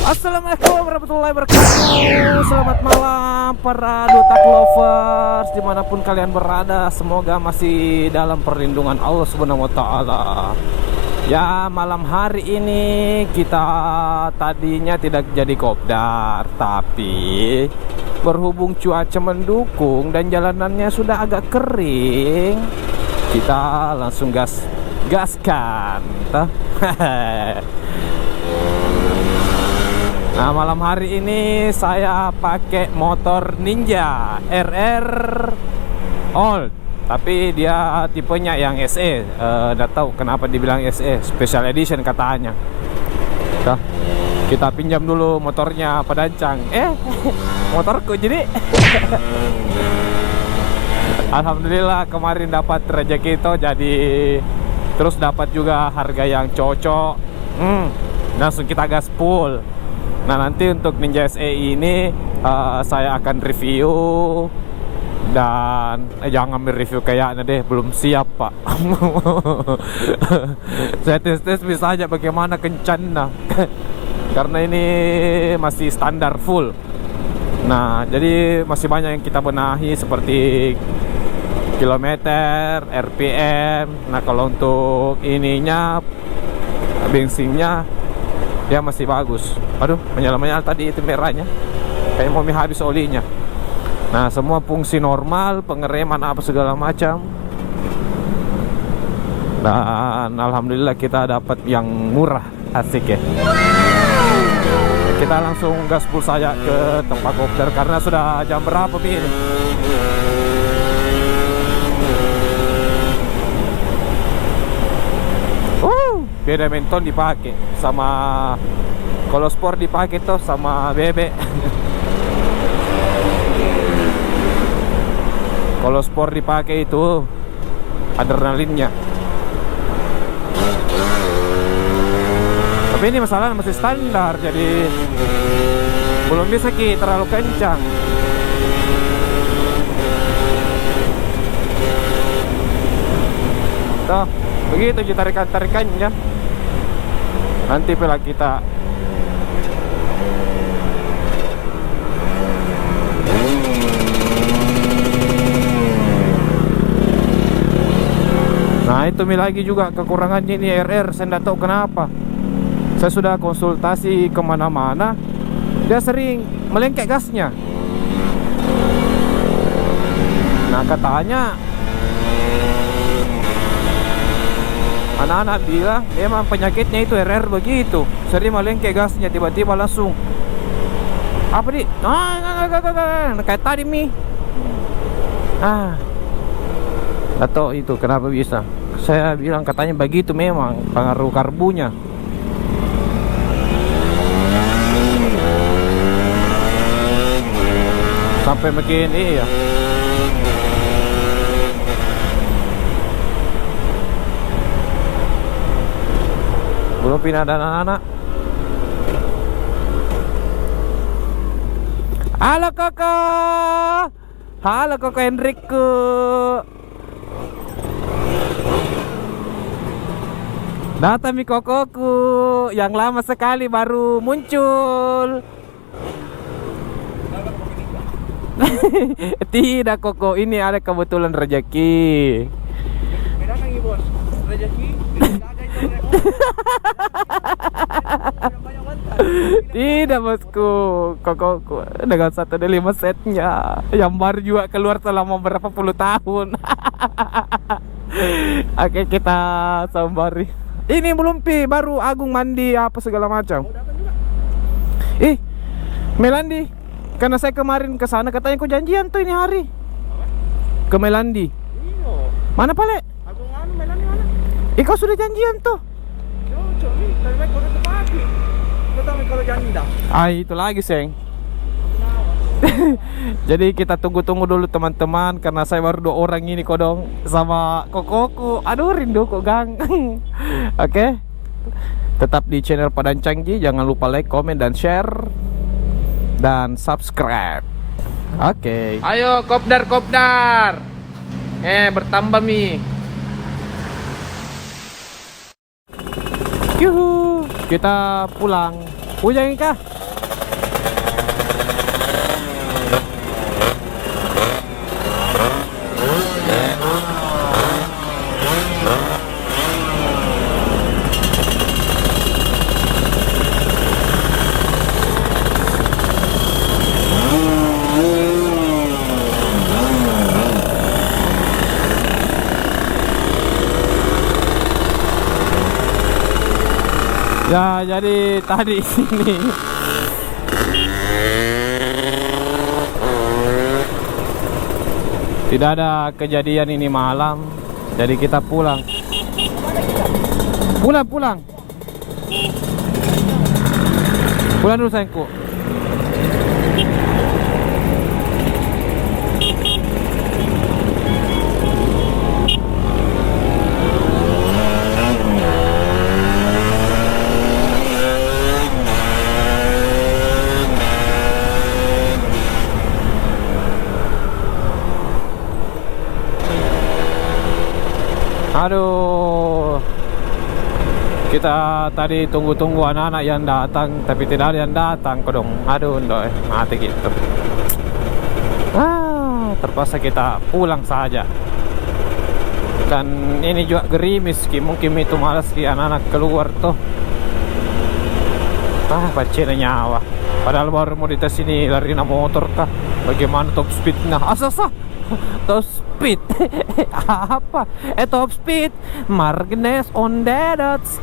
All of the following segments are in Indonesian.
Assalamualaikum warahmatullahi wabarakatuh. Selamat malam para Dotak lovers dimanapun kalian berada. Semoga masih dalam perlindungan Allah Subhanahu wa Ta'ala. Ya, malam hari ini kita tadinya tidak jadi kopdar, tapi berhubung cuaca mendukung dan jalanannya sudah agak kering, kita langsung gaskan. Nah, malam hari ini saya pakai motor Ninja RR Old, tapi dia tipenya yang SE. Nggak tahu kenapa dibilang SE, Special Edition katanya. Kita pinjam dulu motornya Pak Dancang. Motorku jadi. Alhamdulillah kemarin dapat rezeki itu, jadi terus dapat juga harga yang cocok. Langsung kita gas full. Nah, nanti untuk Ninja SE ini saya akan review. Dan jangan ambil review kayaknya deh, belum siap pak. Saya tes bisa aja bagaimana kencana. Karena ini masih standar full. Nah, jadi masih banyak yang kita benahi seperti kilometer, RPM. Nah, kalau untuk ininya, bensinnya, dia masih bagus. Aduh, menyala-menyala tadi itu merahnya, kayak mau habis olinya. Nah, semua fungsi normal, pengereman apa segala macam. Dan alhamdulillah kita dapat yang murah, asik ya. Kita langsung gas full saja ke tempat kopdar karena sudah jam berapa ini? Beda menton dipakai sama, kalau sport dipakai tuh sama bebek. Kalau sport dipakai itu adrenalinnya. Tapi ini masalahnya masih standar, jadi belum bisa terlalu kencang. Tuh, begitu kita tarikannya. Nanti pula kita nah, itu lagi juga kekurangannya ini RR. Saya tidak tahu kenapa. Saya sudah konsultasi kemana-mana, dia sering melengkek gasnya. Nah, katanya anak-anak bilang memang penyakitnya itu RR begitu, sering melengkek gasnya, tiba-tiba langsung apa nih? Kayak tadi atau itu kenapa bisa? Saya bilang katanya begitu, memang pengaruh karbunya. Sampai makin iya. Belum pindah ada anak-anak. Halo Koko. Halo Koko Enrico. Datang mi kokoku, yang lama sekali baru muncul. Tidak Koko, ini ada kebetulan rezeki. Tidak bosku, Kokoku dengan 1.5 setnya yang baru juga keluar selama berapa puluh tahun. Oke, kita sambari. Ini belum baru Agung mandi apa segala macam. Melandi, karena saya kemarin ke sana katanya kau janjian tuh ini hari ke Melandi. Mana Pale? Agung Melandi mana? Kau sudah janjian tuh. Itu lagi Seng. Jadi kita tunggu-tunggu dulu teman-teman, karena saya baru 2 orang ini kodong sama Kokoku. Aduh, rindu kok gang. Oke. Tetap di channel Pak Dancang Ji, jangan lupa like, comment dan share dan subscribe. Oke. Ayo kopdar. Bertambah mi. Yuhu, kita pulang. Hujan kah? Ya, jadi tadi sini tidak ada kejadian ini malam, jadi kita pulang. Pulang dulu sayangku. Aduh, kita tadi tunggu-tunggu anak-anak yang datang, tapi tidak ada yang datang kodong. Aduh, doi, mati gitu. Terpaksa kita pulang saja. Dan ini juga gerimis, mungkin itu malas anak-anak keluar tuh. Pacina nyawa. Padahal baru mau dites ini lari motor kah? Bagaimana top speednya? Asa-asa. Top speed. Apa? Top speed. Margines on the dots.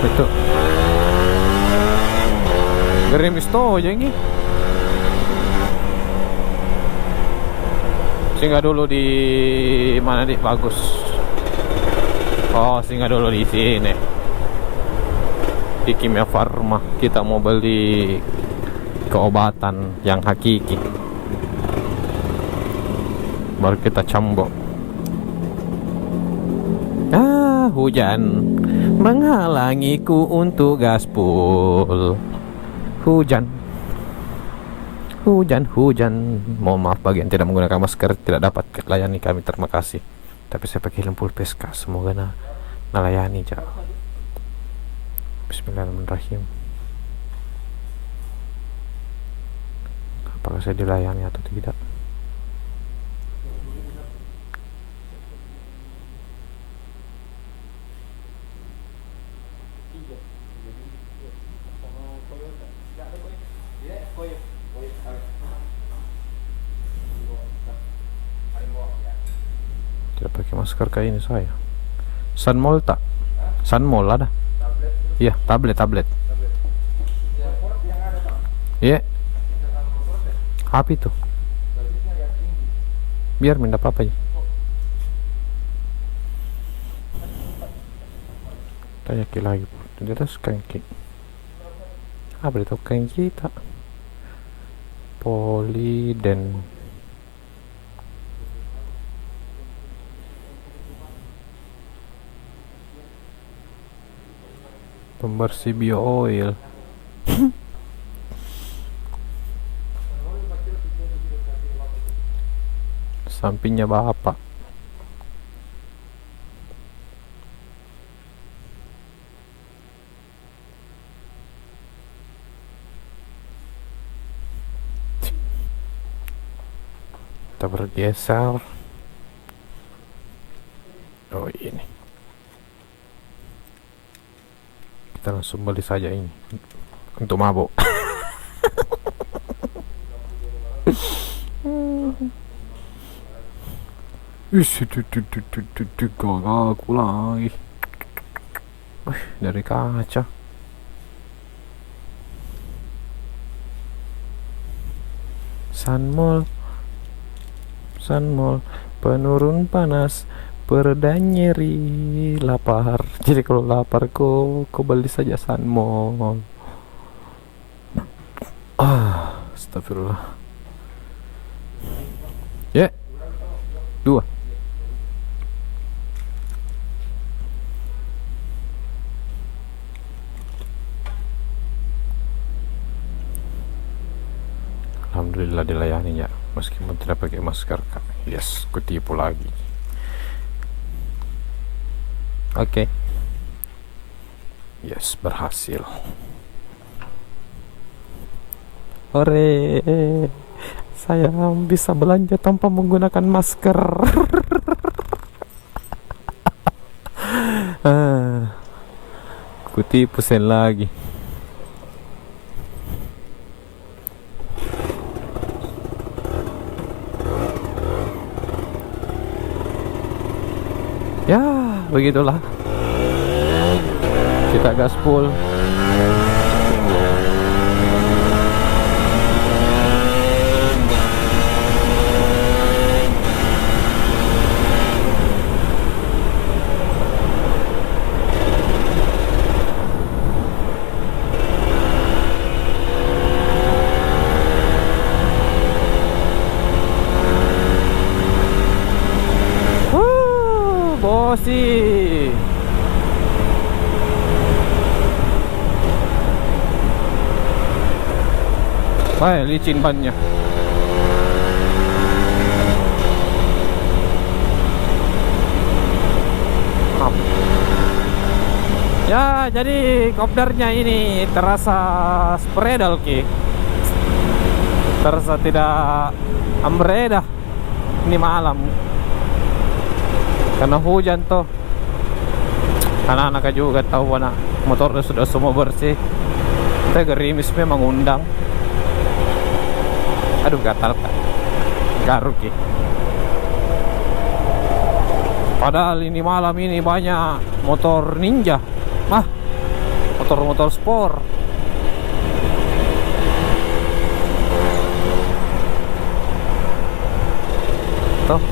Betul. Gerimis tuh aja ini. Singgah dulu di mana nih? Bagus. Oh, singgah dulu di sini. Di Kimia Farma. Kita mau beli keobatan yang hakiki, baru kita cambok. Hujan menghalangiku untuk gaspol. Hujan. Mohon maaf bagi yang tidak menggunakan masker, tidak dapat layani kami, terima kasih. Tapi saya pakai helm full face kak, semoga nalayani ja. Bismillahirrahmanirrahim. Apakah saya dilayani atau tidak? Tidak pakai masker kayak ini saya. Sunmol tak? Sunmol ada? Iya, tablet. Iya. Api tuh. Biar minta apa aja. Tanya lagi. Tidak kangki. Apa itu kangki tak? Poliden. Pembersih bio oil. Sampingnya bapak. Kita bergeser. Oh ini. Kita langsung beli saja ini untuk mabuk. Aku lagi dari kaca. Sunmol, penurun panas, pereda nyeri, lapar. Jadi kalau lapar kau beli saja Sunmol. Astagfirullah. Ya, 2. Alhamdulillah dilayani ya, meskipun tidak pakai masker kak. Yes, kutipu lagi. Oke. Yes, berhasil. Hore, saya bisa belanja tanpa menggunakan masker. Kutipu sen lagi. Ya, begitulah. Kita gaspol. Bosi. Wah, licin bannya. Maaf. Ya, jadi kopdarnya ini terasa spredal ki. Terasa tidak ambreda ini malam. Karena hujan toh. Anak-anak juga tahu anak motornya sudah semua bersih. Kita gerimis memang undang. Aduh, gatal kan. Garuk ya. Padahal ini malam ini banyak motor ninja. Motor-motor sport. Tuh.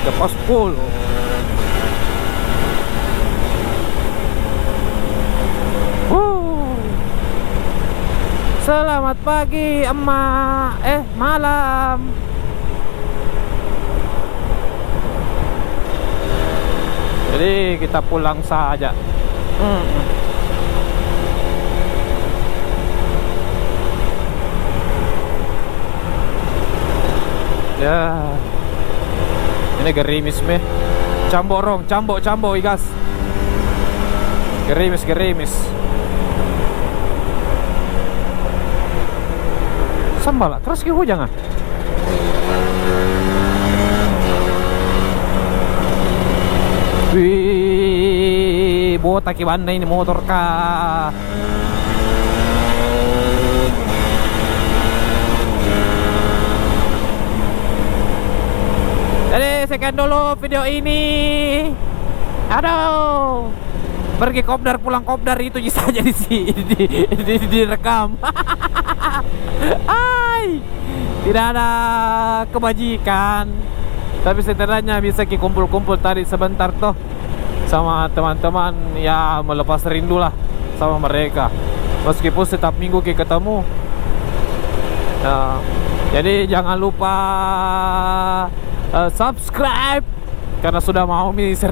Lepas full. Selamat pagi emak. Malam. Jadi kita pulang saja. Ya. Ini gerimis meh. Cambok igas. Gerimis. Sambal terus ke hujan ah. Wih, botak gimana ini motor kah? Jadi sekian dulu video ini. Aduh, pergi kopdar pulang kopdar itu saja direkam. Tidak ada kebajikan, tapi setidaknya bisa kumpul-kumpul tadi sebentar toh sama teman-teman, ya melepas rindu lah sama mereka. Meskipun setiap minggu ketemu. Jadi jangan lupa subscribe karena sudah mau 1000.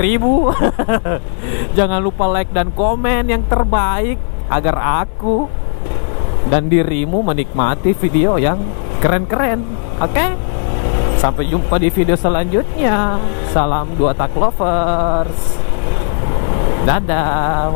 Jangan lupa like dan komen yang terbaik agar aku dan dirimu menikmati video yang keren-keren. Oke? Sampai jumpa di video selanjutnya. Salam 2 Tak Lovers. Dadah.